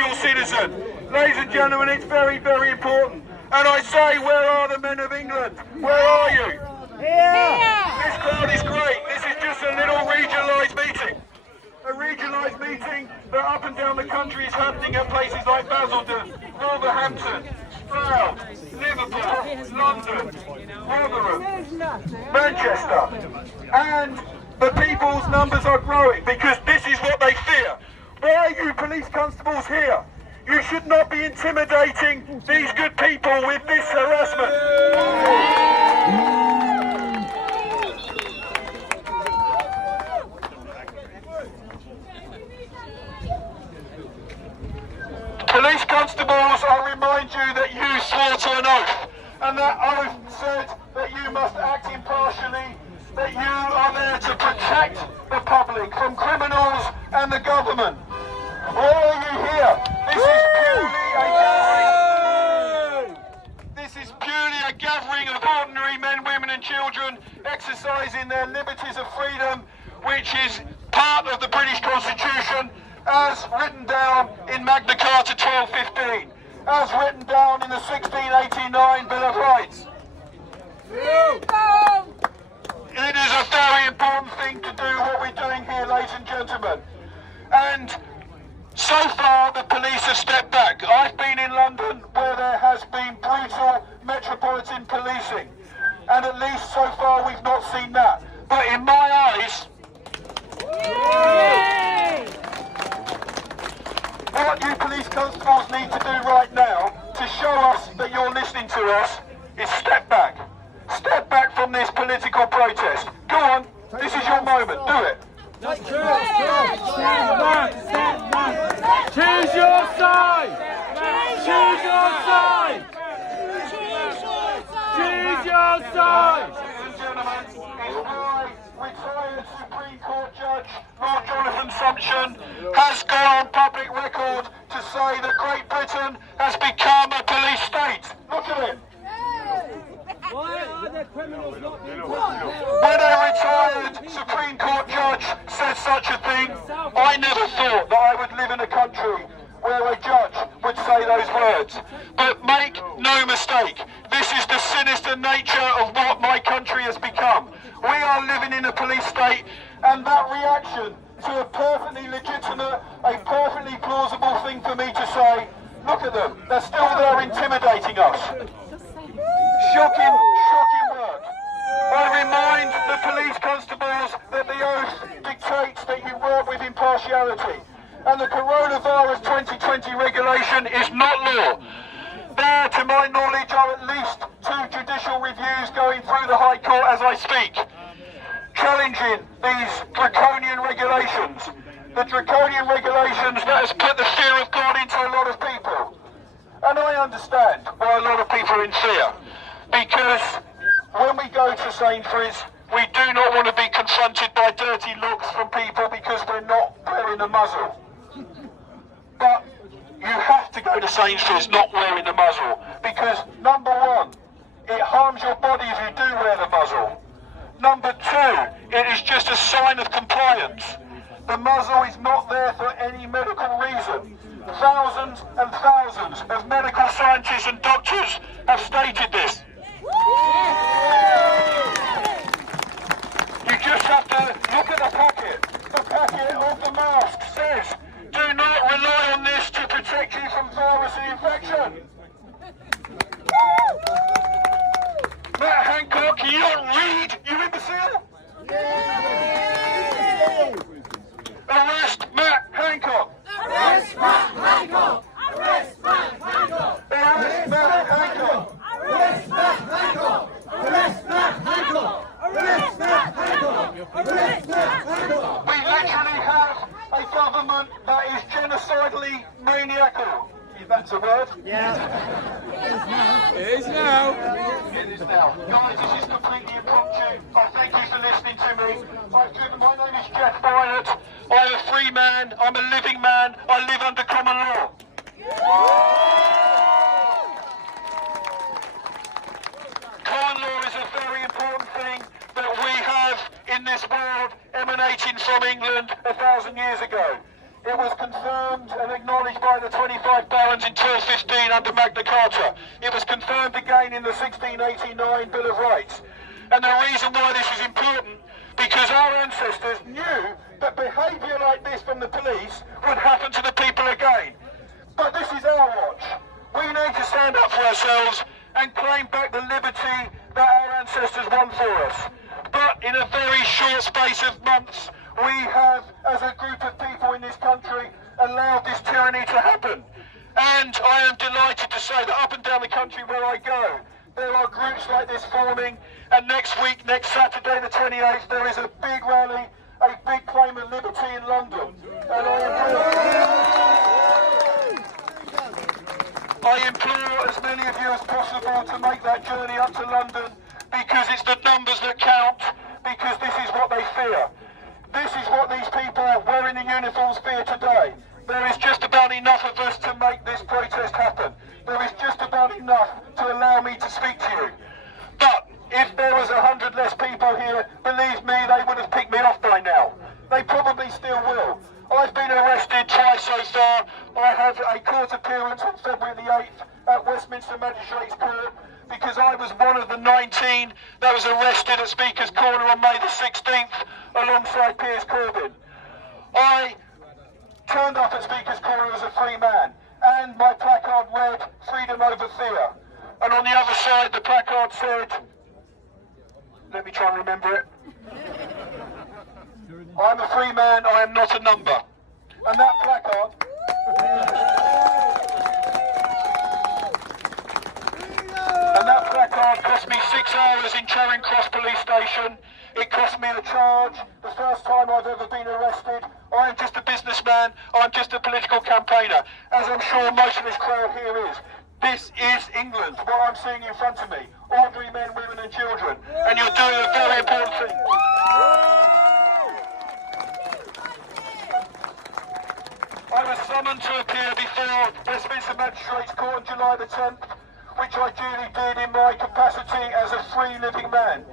dual citizen. Ladies and gentlemen, it's very, very important. And I say, where are the men of England? Where are you? Here! This crowd is great. This is just a little regionalised meeting. A regionalised meeting that up and down the country is happening at places like Basildon, Wolverhampton, Slough, Liverpool, London, Rotherham, Manchester. And the people's numbers are growing because this is what they fear. Why are you police constables here? You should not be intimidating these good people with this harassment. Police constables, I remind you that you swore to an oath, and that oath said that you must act impartially, that you are there to protect the public from criminals and the government. Why are you here? This is purely a gathering of ordinary men, women and children exercising their liberties of freedom, which is part of the British Constitution as written down in Magna Carta 1215, as written down in the 1689 Bill of Rights. It is a very important thing to do what we're doing here, ladies and gentlemen. And so far, the police have stepped back. I've been in London where there has been brutal metropolitan policing. And at least so far, we've not seen that. But in my eyes, what you police constables need to do right now to show us that you're listening to us is step back. Step back from this political protest. Go on, this is your moment, do it. Stand back, stand back. Choose your side. Choose your side. Choose your side. Ladies and gentlemen, it's why retired Supreme Court Judge Lord Jonathan Sumption has gone on public record to say that Great Britain has become a police state. Look at him. Why are the criminals not being prosecuted? When a retired Supreme Court judge says such a thing, I never thought that I would live in a country where a judge would say those words. But make no mistake, this is the sinister nature of what my country has become. We are living in a police state, and that reaction to a perfectly legitimate, a perfectly plausible thing for me to say, look at them, they're still there intimidating us. Shocking work. I remind the police constables that the oath dictates that you work with impartiality, and the coronavirus 2020 regulation is not law. There, to my knowledge, are at least 2 judicial reviews going through the High Court as I speak, challenging these draconian regulations. The draconian regulations that has put the fear of God into a lot of people. And I understand why a lot of people are in fear. Because when we go to Sainsbury's, we do not want to be confronted by dirty looks from people because we're not wearing a muzzle. But you have to go to Sainsbury's not wearing the muzzle because, number one, it harms your body if you do wear the muzzle. Number two, it is just a sign of compliance. The muzzle is not there for any medical reason. Thousands and thousands of medical scientists and doctors have stated this. You just have to look at the packet. The packet of the mask says, do not rely on this to protect you from virus and infection. Matt Hancock, can you not read, you imbecile? Arrest Matt Hancock! Arrest Matt Hancock! Arrest Matt Hancock! Arrest Matt Hancock! Arrest Matt Hancock! Arrest Matt Hancock! Arrest Matt Hancock! Arrest Matt Hancock! We literally have a government that is genocidally maniacal. If that's a word? Yeah. It is now. It is now. Guys, this is completely impromptu. I thank you for listening to me. My name is Jeff Bryant. I'm a free man. I'm a living man. I live under common law. Common law is a very important thing that we have in this world emanating from England 1,000 years ago. It was confirmed and acknowledged by the 25 barons in 1215 under Magna Carta. It was confirmed again in the 1689 Bill of Rights. And the reason why this is important, because our ancestors knew that behaviour like this from the police would happen to the people again. But this is our watch. We need to stand up for ourselves and claim back the liberty that our ancestors won for us. But in a very short space of months, we have, as a group of people in this country, allowed this tyranny to happen. And I am delighted to say that up and down the country where I go, there are groups like this forming, and next week, next Saturday the 28th, there is a big rally, a big claim of liberty in London. And I implore as many of you as possible to make that journey up to London, because it's the numbers that count, because this is what they fear. This is what these people wearing the uniforms fear today. There is just about enough of us to make this protest happen. There is just about enough to allow me to speak to you. But if there was 100 less people here, believe me, they would have picked me off by now. They probably still will. I've been arrested twice so far. I have a court appearance on February the 8th at Westminster Magistrates Court because I was one of the 19 that was arrested at Speaker's Corner on May the 16th alongside Piers Corbyn. I turned up at Speaker's Corner as a free man, and my placard read, "Freedom over fear." And on the other side, the placard said, let me try and remember it, "I'm a free man, I am not a number." And that placard, cost me 6 hours in Charing Cross Police Station. It cost me a charge, the first time I've ever been arrested. I am just a businessman, I'm just a political campaigner, as I'm sure most of this crowd here is. This is England, what I'm seeing in front of me. Ordinary men, women and children. And you're doing a very important thing. I was summoned to appear before Westminster Magistrates Court on July the 10th, which I duly did in my capacity as a free living man.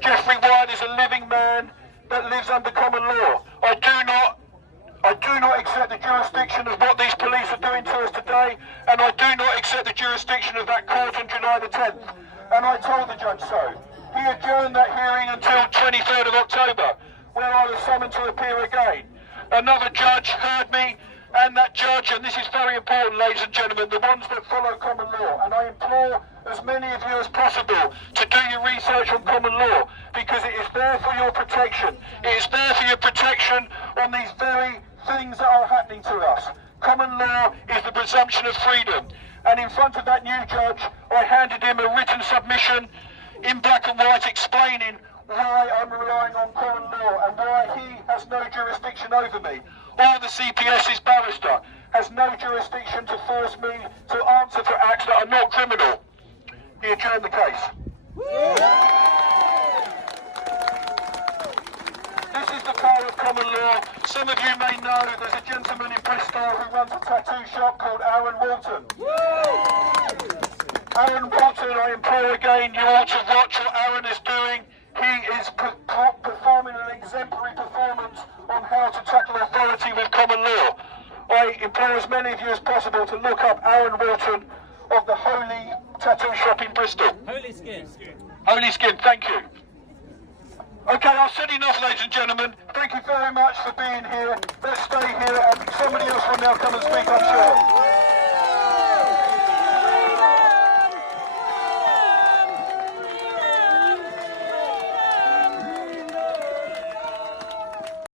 Geoffrey White is a living man that lives under common law. I do not accept the jurisdiction of what these police are doing to us today, and I do not accept the jurisdiction of that court on July the 10th. And I told the judge so. He adjourned that hearing until 23rd of October, where I was summoned to appear again. Another judge heard me, and that judge, and this is very important, ladies and gentlemen, the ones that follow common law, and I implore as many of you as possible to do your research on common law, because it is there for your protection. It is there for your protection on these very things that are happening to us. Common law is the presumption of freedom. And in front of that new judge, I handed him a written submission in black and white explaining why I'm relying on common law and why he has no jurisdiction over me. Or the CPS's barrister has no jurisdiction to force me to answer for acts that are not criminal. He adjourned the case. This is the power of common law. Some of you may know there's a gentleman in Bristol who runs a tattoo shop called Aaron Walton. Aaron Walton, I implore again, you ought to watch what Aaron is doing. He is performing an exemplary performance on how to tackle authority with common law. I implore as many of you as possible to look up Aaron Walton of the Holy Tattoo Shop in Bristol. Holy Skin. Holy Skin, thank you. Okay, I've said enough, ladies and gentlemen. Thank you very much for being here. Let's stay here, and somebody else will now come and speak, I'm sure.